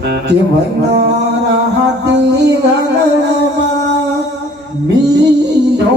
કે વૈનારા હાથી ગણમાં મીનો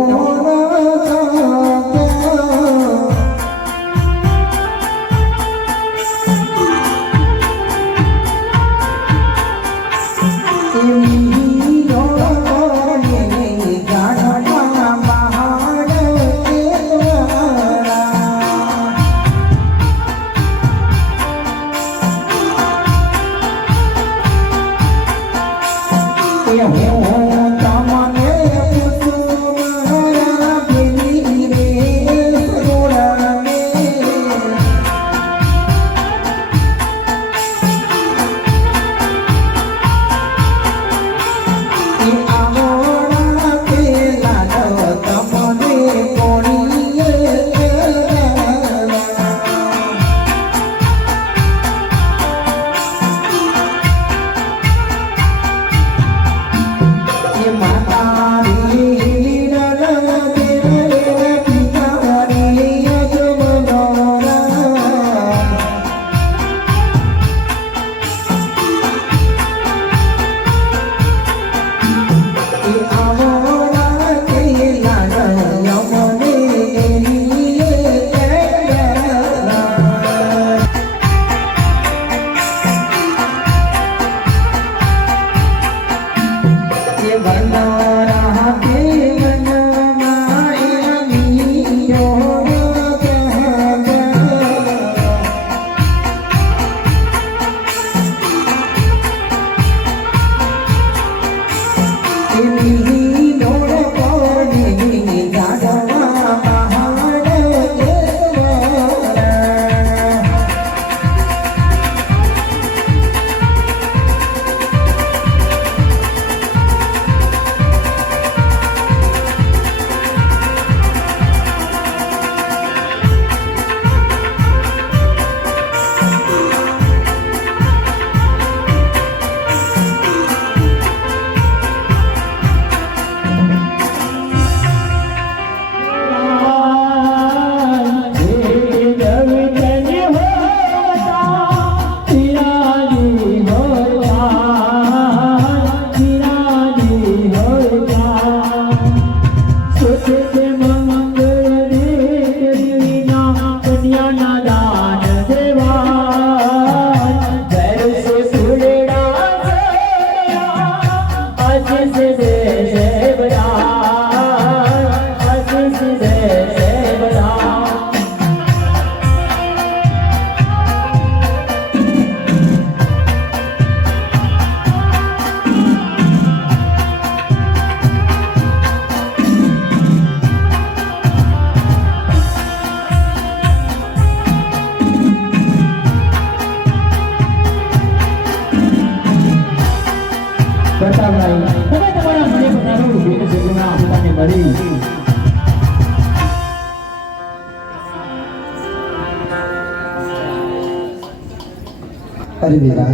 अरे विवाह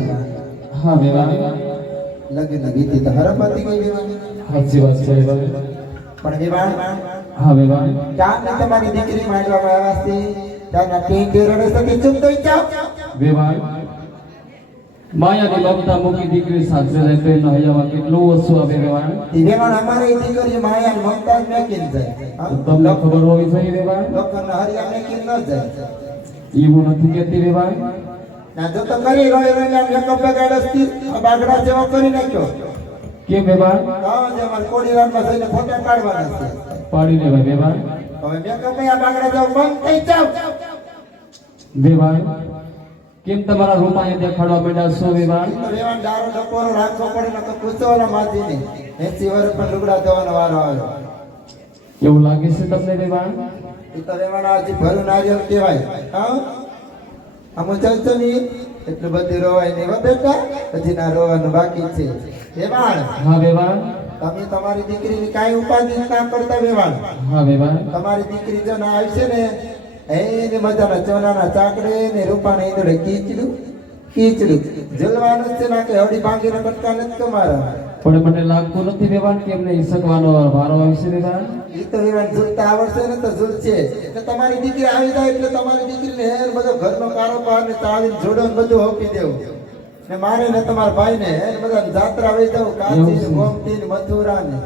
हाँ विवाह लग्न बीती तो हर पति कोई विवाह अच्छी बात है विवाह पण विवाह हाँ विवाह क्या नहीं तुम्हारी दीकरी मांडवा में वास्ते जाना टीम डेरोने सके चुप तो जाओ विवाह माया की बबता मुकी दीकरी साथे रहते न हयावा કેટલું ઓછું આવે વિવાહ વિવાહ અમારે દીકરી માયા મમતા મે કેમ જાય તમને ખબર હોવી જોઈએ વિવાહ લોકોને હરિયા મે કેમ ન જાય એવું નથી કહેતી વિવાહ ના જો તો કરી રોય રોય મેકઅપ બગાડસ્તી બાગડા જેવો કરી નાખ્યો કે વિવાહ હા જે માર કોડીરામ માં જઈને ફોટા કાઢવાના છે પાડી લેવા વિવાહ હવે મેકઅપ આ બાગડા જેવો બંધ થઈ જાવ વિવાહ કેમ તમારા રૂપાને દેખાડવા માંડ્યા છો વિવાહ તો વેવાન દારો ડકોરો રાખવો પડે ન તો પૂછવાના માજીને 80 વર્ષ પર લુગડા ધોવાનો વારો આવ્યો એવું લાગે છે તમને વિવાહ ઈ તો વેવાના હજી ભરું નારિયેળ કહેવાય હા આમ ચાલતો ની એટલું બધી રોવાય ને વા બેટા હજી ના રોવાનું બાકી છે વેવાણ હા વિવાહ તમે તમારી દીકરીની કાઈ ઉપાધિ ના કરતા વેવાણ હા વિવાહ તમારી દીકરી જો ના આવશે ને એને મજાના ચોનાના ચાકડે ને રૂપાને ઈંદડે કીચડું કીચડું જલવાનું છે ના કે હડી ભાંગીને કટકા નથી તમારા પણ મને લાગતું નથી વિવાહ કે એમને ઈસકવાનો વારો આવશે વિવાહ ઈ તો વેવાણ ઝૂલતા આવડશે ને તો ઝૂલશે એટલે તમારી દીકરી આવી જાય એટલે તમારી દીકરીને હેર બધો ઘરનો કારોબાર ને ચાવી જોડો બધું હોપી દેવું ને મારે ને તમારા ભાઈ ને બધા જાત્રા વહી જાવ કાશી ને ગોમતી ને મથુરા ને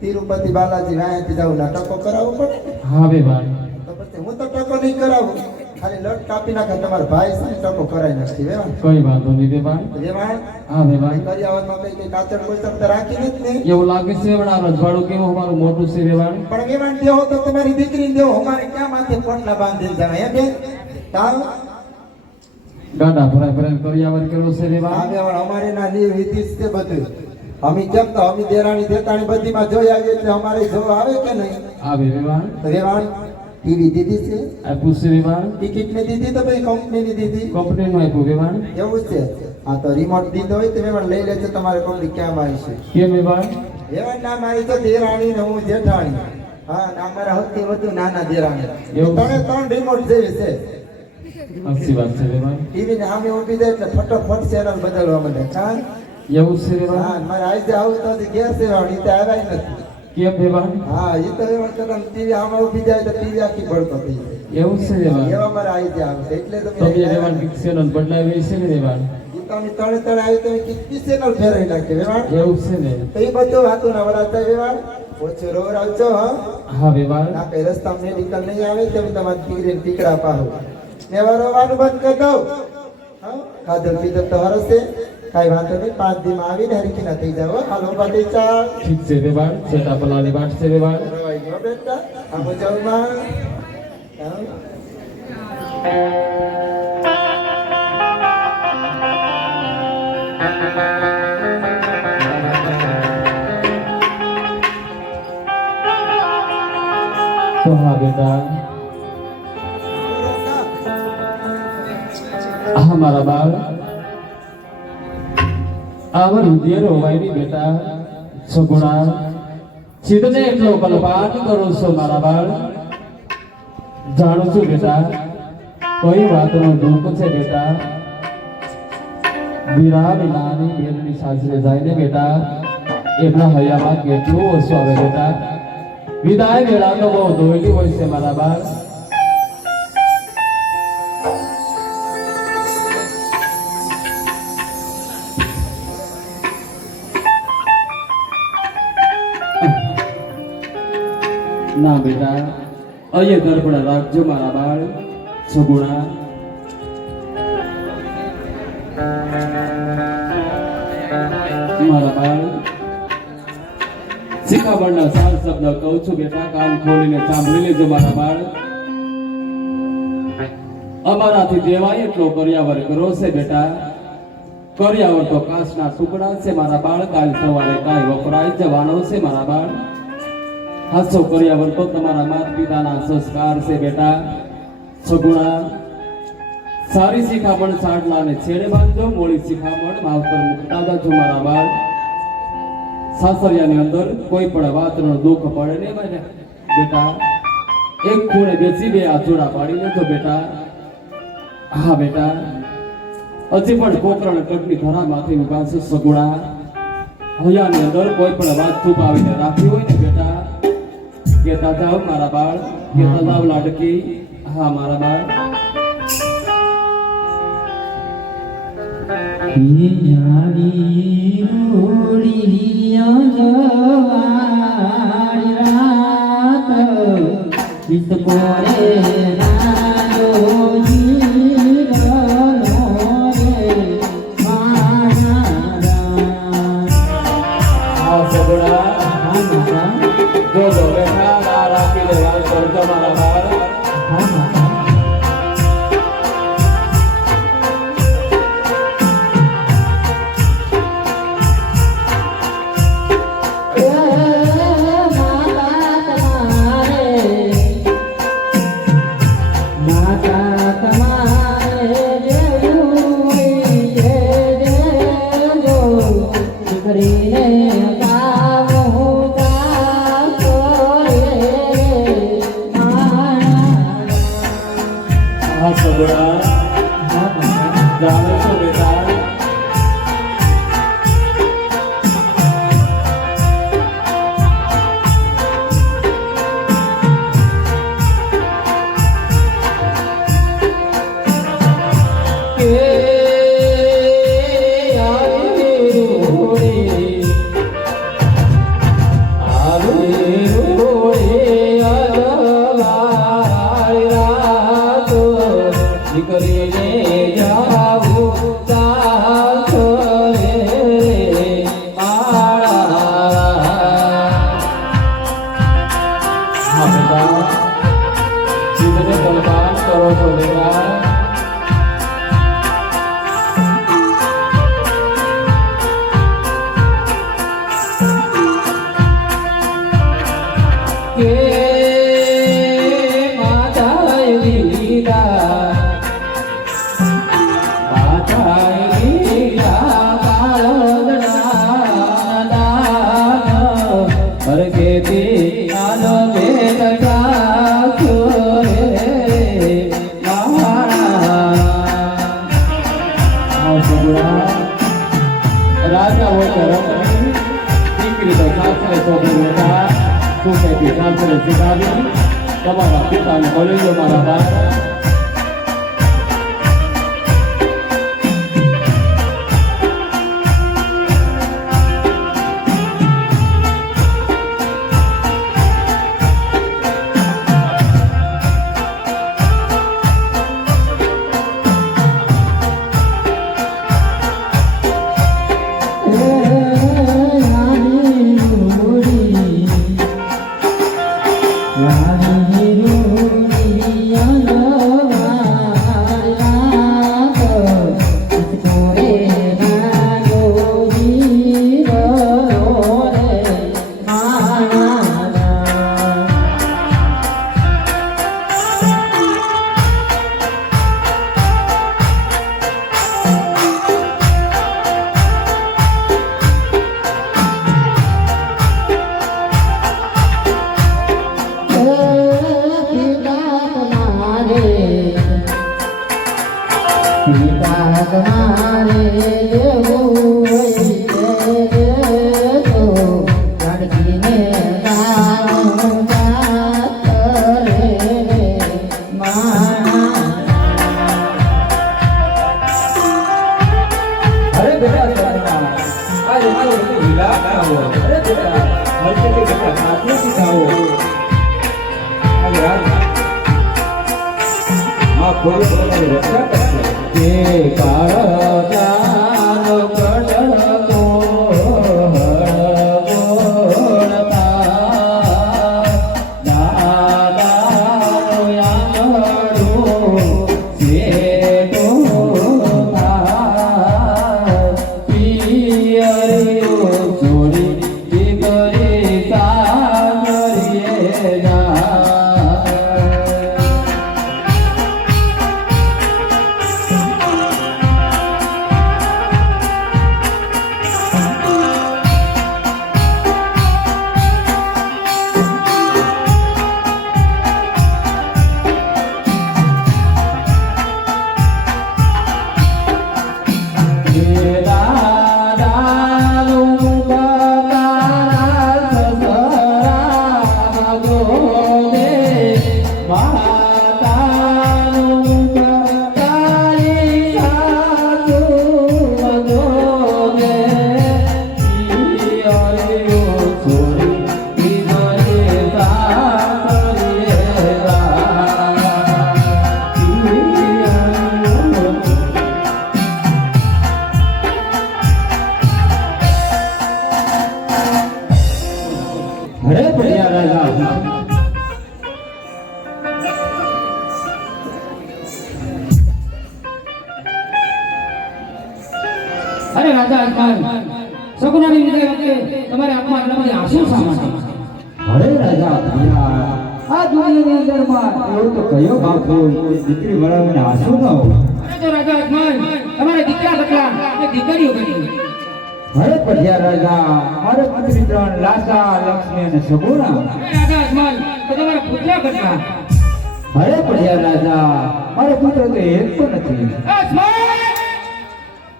તિરુપતિ બાલાજી વાંચી જાવ ના ટકો કરાવવો પડે ને. હા વેવાણ તો પછી હું તો ટકો નહીં કરાવું, ખાલી લટ કાપી નાખે તમારા ભાઈ સાથે ટકો કરાવી નાખી વેવાણ. કઈ વાંધો નહીં વેવાણ. વેવાણ હા વેવાણ. કરિયાવરમાં કઈ કાચર કોચર તો રાખી નથી ને. એવું લાગે છે વેવાણ આ રજવાડું કેવું અમારું મોટું છે વેવાણ. પણ વેવાણ દેવો તો તમારી દીકરી દેવો, અમારે ક્યાં માથે પોટલા બાંધીને જવાય હે બેન? તાવ ગાડા ભરાય ભરાય કરિયાવર કર્યો છે વેવાણ. આ વેવાણ અમારે ના લીવ વિધિસ છે બધું. અમે કેમ તો અમે દેરાણી દેતાણી બધીમાં જોઈ આવીએ એટલે અમારે જોવા આવે કે નહીં? આવે વેવાણ. તો વેવાણ ટીવી દીધી છે, આપ્યું છે વેવાણ. ટિકિટ ને દીધી તો ભાઈ કંપનીની દીધી કંપનીનું આપ્યું વેવાણ. એવું છે. હા તો રિમોટ દીધો હોય તો વેવાણ લઈ લેજો, તમારે કંપની ક્યાં આવી છે? કેમ વેવાણ? વેવાણ ના મારી તો દેરાણી ને હું જેઠાણી. હા ના મારા સૌથી વધુ નાના દેરાણી. એવું? ત્રણ રિમોટ જેવી છે. સાચી વાત છે વેવાણ. ટીવી ને સામે ઊભી જાય એટલે ફટોફટ ચેનલ બદલવા માંડે. કાં એવું છે વેવાણ. હા મારે આજે આવું તો ગેસ છે વાળી તો આવ્યા નથી. કેમ વેવાણ? હા એ તો એવા કરમ ટીવી આમાં ઊભી જાય તો ટીવી આખી પડતો થઈ જાય. એવું છે વેવાણ. એવા મારે આવી આવે છે એટલે તમે વેવાણ ચેનલ બદલાવી છે ને વેવાણ. તમે ત્રણે આવી તો કેટલી ચેનલ ફેરવી નાખે વેવાણ. એવું છે ને. તો એ બધું વાતું ના વરાતા વેવાણ. ઓછો રોર આવજો. હા હા વેવાણ. ના કઈ રસ્તા મેડિકલ નહીં આવે તો તમારી દીકરીને ટીકડા પાહો ને રોવાનું બંધ કરી દઉં. હા ખાધો પીધો તો હરશે, કાંઈ વાંધો નહીં. 5 દીમાં આવીને હરખી ના થઈ જાવ. હાલો બાટી ચા ઠીક છે વેવાણ. છેટા પલાની વાટ છે વેવાણ. રવાઈ ગયો બેટા. આમ જાઉં માં. હા. તો હા બેટા. હા મારા બાળ. આवर ઉદિયરો વાયની બેટા સગુણા ચિદને એટલો કલ્પાટ કરું છું મારા બાળ. જાણું છું બેટા કોઈ વાતનો દુઃખ છે બેટા. વીરા વિનાની બેનની સાસરે જાય ને બેટા એમના હૈયામાં કેટલું ઓછું આવે બેટા. વિદાય વેળા તો બહુ દોયલી હોય છે મારા બાળ. ના બેટા અહીંયા દર્પણ રાખજો મારા બાળ સગુણા. મારા બાળ શિખામણના સાર શબ્દ કહું છું બેટા, કાન ખોલીને સાંભળી લેજો મારા બાળ. અમારાથી દેવાય એટલો કર્યાવર કરો છે બેટા. કર્યાવર તો કાચના ટુકડા છે મારા બાળ. કાલ સવારે કાંઈ વપરાય જવાનો છે મારા બાળ. હાસો કર્યાવર તો તમારા માતા પિતાના સંસ્કાર છે બેટા સગુણા. સારી શિખામણ સાડલાને છેડે બાંધજો, મોડી શિખામણ માવતર મુકતા જાજો મારા બાળ. સાસરિયાની અંદર કોઈ પણ વાતનો દુઃખ પડે ને મને બેટા એક ખૂણે બેસી બે આચોડા પાડી લેજો બેટા. હા બેટા હજી પણ કોકરણ કટની ધરામાંથી ઉભા છે સગુણા. હૈયાની અંદર કોઈ પણ વાત છુપાવીને રાખી હોય ને બેટા કેતા જાવ મારા બાળ, કેતા જાવ લાડકી. હા મારા બાળ. રાજા હોય તો રમણી, દીકરી તો સાસરે શોભે બેટા. શું કહેતી સાસરે શીખાવી? તમારા પિતાને મળી લો મારા બાપ. અરે રાજા અજમાન સગુનાની વિદાય વખતે તમારે આંખમાં આટલા બધા આંસુ શા માટે? અરે રાજા ભૈયા, આ દુનિયાની અંદરમાં એવો તો કયો બાપ હોય કોઈ દીકરી મળાવીને આંસુ ન હોય? અરે તો રાજા અજમાન તમારે દીકરા કેટલા અને દીકરીઓ કેટલી? અરે પઢિયા રાજા, મારે પુત્રી 3 લાસા, લક્ષ્મી અને સગુણા. અરે રાજા અજમાન તો તમારા પુત્ર કેટલા? અરે પઢિયા રાજા, મારો પુત્ર તો એક પણ નથી. અજમાન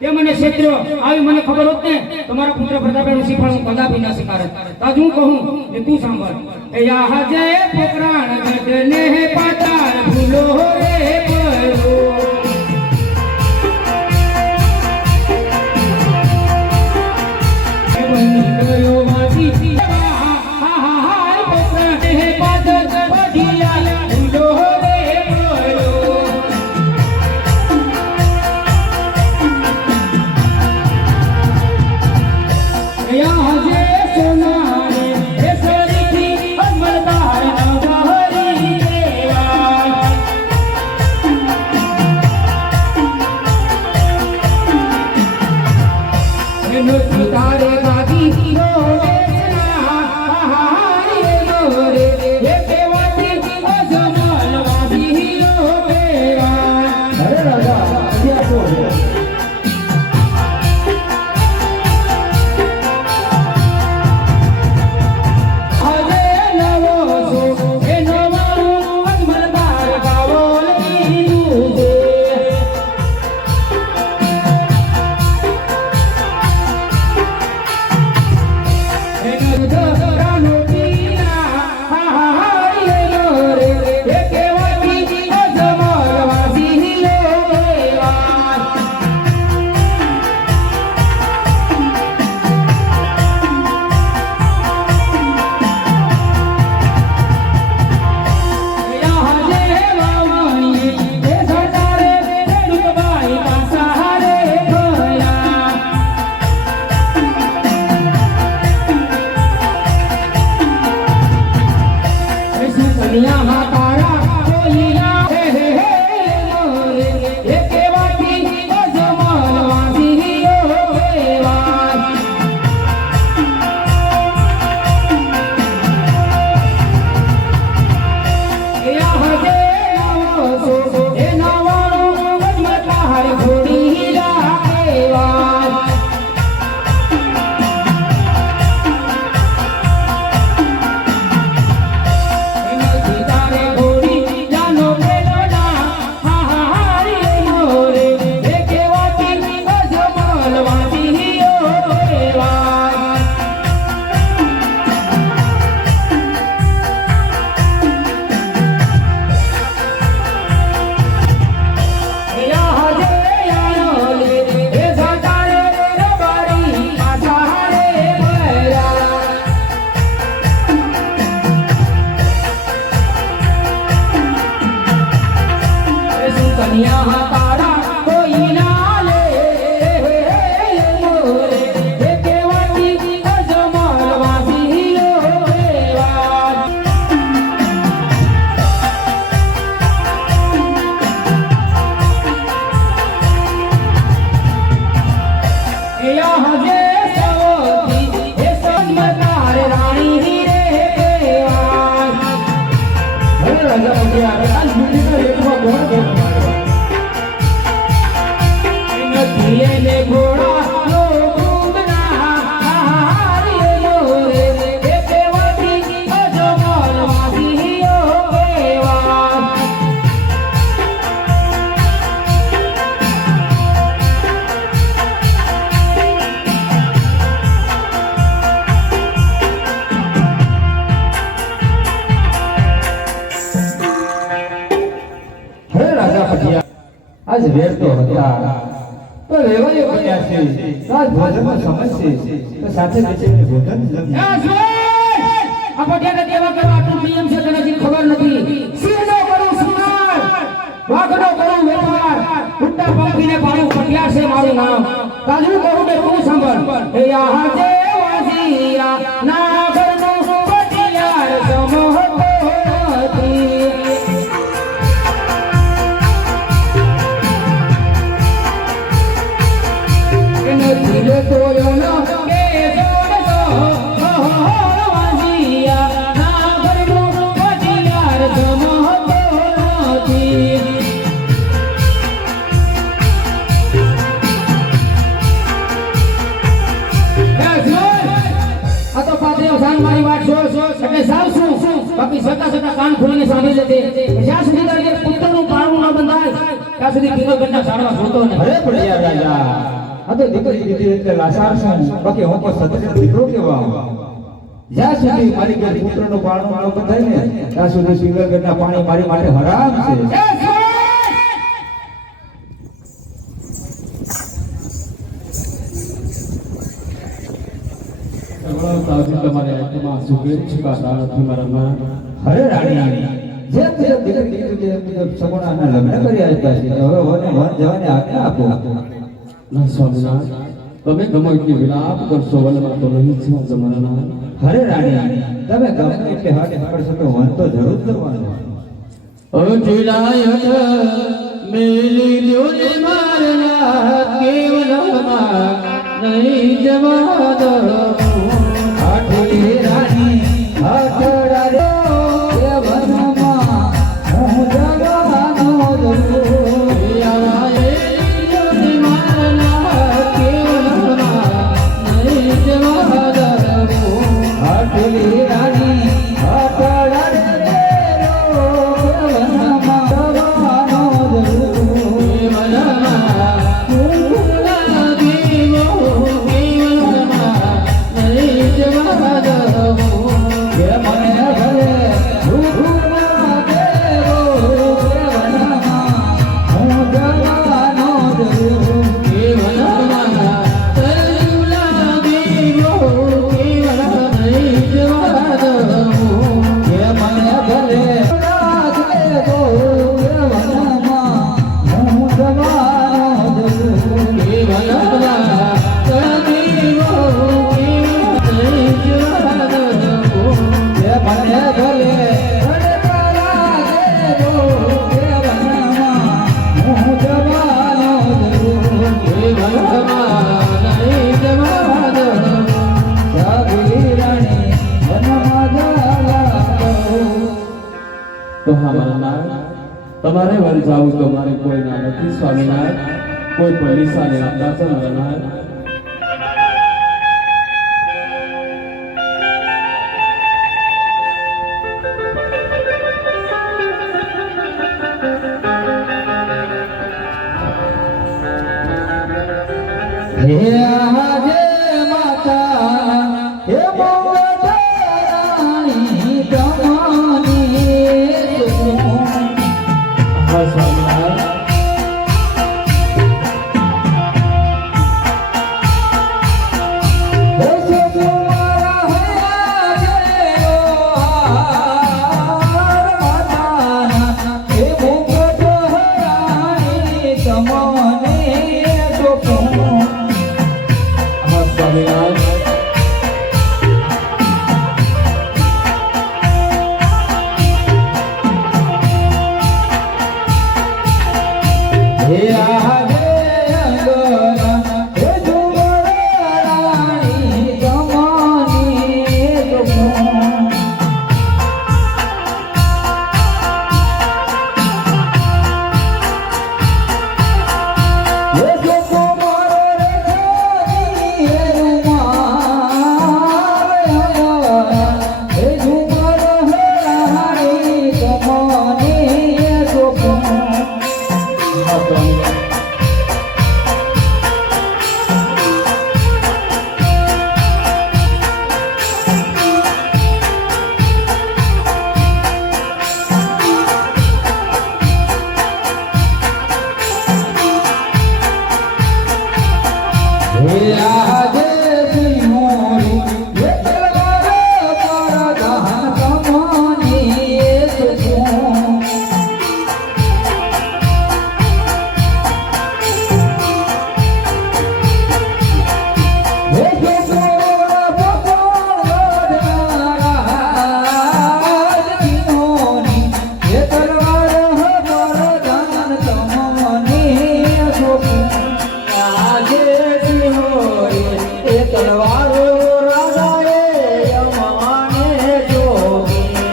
તે મને ક્ષેત્ર આવી મને ખબર હોત ને તમારા પુત્ર પ્રતાપનું શીખણ હું કદાપી ન શીખારત. તો હું કહું કે તું સાંભળ. એ યા હજે પોકરાણ ગઢને હે પાતાળ ભૂલો રે પડો. એ બની ગયો વાજી હા હા હા પોકરાણ હે પાતાળ ભૂલિયા ભૂલો રે પડો. યા હજે સોનારે એ સરીથી અમરદાર નવહરી દેવા. એનો તારે ગાદી રોવે ના હારી રોરે એ કેવાતી અજમલ વાદી રોવેવા. અરે રાજા, ત્યાં શું છે? ભટિયાર આ દુનિયાના રેતમાં કોણ બેઠું નથી એને ઘોડા નો ગુમના હારિયો રે એ કેવાથી અજમલ વાસીઓ કેવા હે રાજા ભટિયાર આજ વેર તો હતા તો લેવાય બન્યા છે આજ ભોજનનો સમય છે તો સાથે બેસીને ભોજન જમીએ આ પટિયાને દેવા કરવા આટલું નિયમ છે તને હજી ખબર નથી સિંહનો કરું શિકાર વાઘનો કરું વેપાર ઉડતા પંખીને પાડું પટિયા છે મારું નામ તાજુ કહું કે તું સાંભળ હે આજે વાસિયા ના ઘરનો પટિયાર સમહતો હતી નથી લેતો યનો કે જોડતો વાસિયા ના ઘરનો પટિયાર સમહતો નથી આ તો પાછળ સાંજ મારી વાત છો એટલે સાવ શું બાકી સતા કાન ખોલીને સાંભળી લેજે જ્યાં સુધી તારે પુત્રનું પારણું ન બંધાય ત્યાં સુધી પિંગલ ગંડા સાડવા જોતો નહીં અરે ભટિયાર રાજા આ તો દીકરી દીધી એટલે લાચાર છું બાકી હું તો સત્યનો દીકરો કેવા જ્યાં સુધી મારી ઘર પુત્રનું પારણું ન બંધાય ને ત્યાં સુધી સિંગલગઢના પાણી મારી માટે હરામ છે તાજી તમારે આંખમાં આંસુ કેમ છુપાતા નથી મારા માં અરે રાણી જેમ જેમ દીકરી દીધું તેમ સગુણાના લગ્ન કરી આપ્યા છે હવે વને વન જવાને આજ્ઞા આપો ના સ્વામિનાથ તમે ગમે એટલી વિલાપ કરશો વનમાં તો નહીં છો જમાના અરે રાણી તમે ગમે એટલે હાથ કરશો તો વન તો જરૂર કરવાનો અજલાયત મેલી લ્યોને મારના કેવલમાં નહીં જવા દો આઠલી રાણી આઠડા રે એ વનમાં હું જવાનો દઉં આઠલી રાણી આઠડા રે વનમાં જવાનો તો હા મારા નાથ તમારે વર જાવું તો મારે કોઈ ના નથી સ્વામિનાથ કોઈ પણ નિશાને આપતા છે મારા નાથ હે આજે માતા હે રાણી તમારી હા સ્વામિનાથ તલવારો રાજાએ યમાને જોગી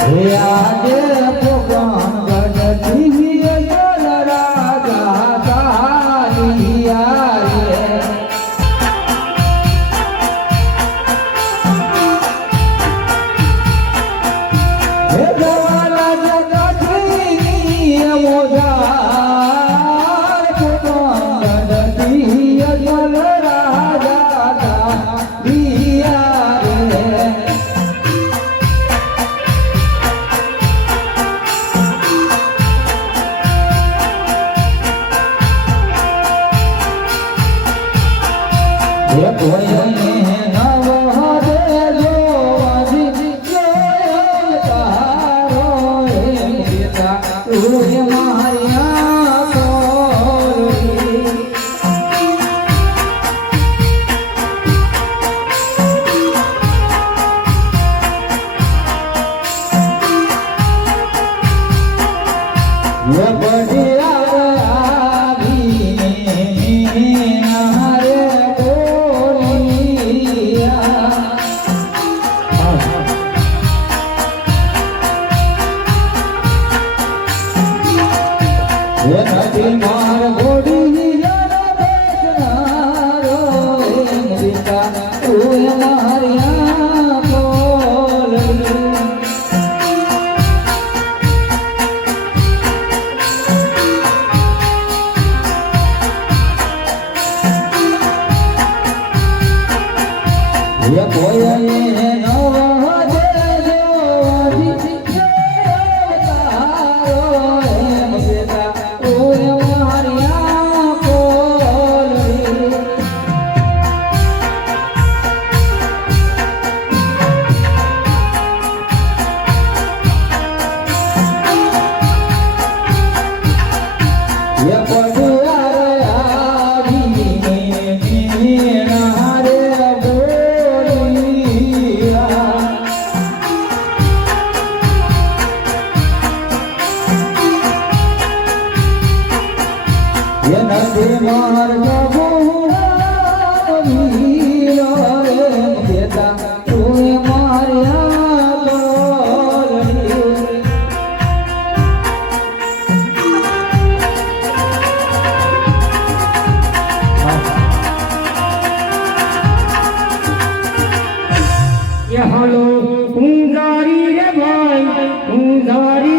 હે આજે પોકણ ગઢથી જલ રાજા ચાલિયા રે હે જવાના જગતની મોજાર પોકણ ગઢથી જલ રાજા ચાલિયા રે હે કોઈને નવ હરે જોવાજી જોયલ તારો હે પિતા તું માયા કોરી હે બઢિયા આવીને હરે હે નથી માર ગોડી જન બેસનારો હે પિતા તું મારિયા બોલડી હે કોઈને નવ દેજો તારો હે પિતા તું મારિયા બોલડી હે પઢિયા આવીને હારે બોલિયા હે નથી માર ગભુરા વીરો હે પિતા તું મારિયા બોલડી એ હાલો તું જારી રે ભાઈ તું જારી